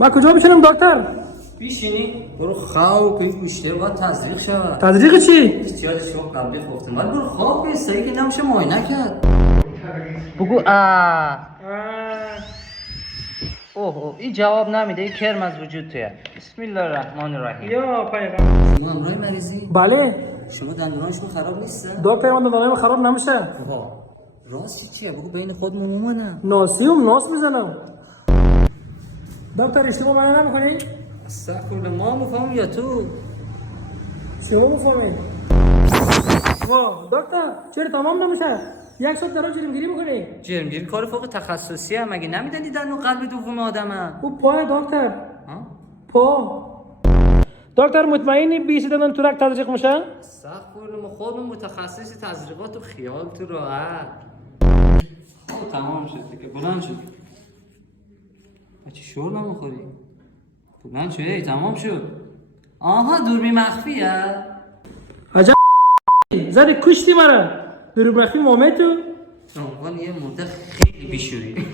من کجا بشینم دکتر؟ بیشینی برو خواب که بیشتر باید تزریق شود. تزریق چی؟ یادش شما قبلی گفتم ولی برو خواب که سعی که نمیشه معاینه کرد. بگو اوه این جواب نمیده، این کرم از وجود تویه. بسم الله الرحمن الرحیم. یا پیغمبر. شما امروز مریضی؟ بله شما دندونان شما خراب نیست؟ دکتر من دندانم خراب نمیشه. راست چیه؟ بگو بین خودمون اومدم. ناسیم ناس میزنم. دکتر اشتباه من نمیکنی؟ استغفرالله ما مفهم یا تو؟ چرا میفهمی؟ وا دکتر چرا تمام نمیشه؟ یک ساعت درو جرمگیری میکنی؟ جرمگیری کار فوق تخصصیه. مگه نمیدونی دندون قلب دوم آدمه؟ او پای دکتر. ها؟ پا. دکتر مطمئنی 20 دندان تورک تزریق میشه؟ استغفرالله ما خودمون متخصص تزریقات و خیال تو راحت. تمام شد دیگه. بلند شد. بچه شور نمیخوری؟ بلند شد. تمام شد. آها دوربین مخفیه. عجب زدی کشتی مرا. دروغ مخفی مومه تو؟ عنوان یه مرده خیلی بیشوری.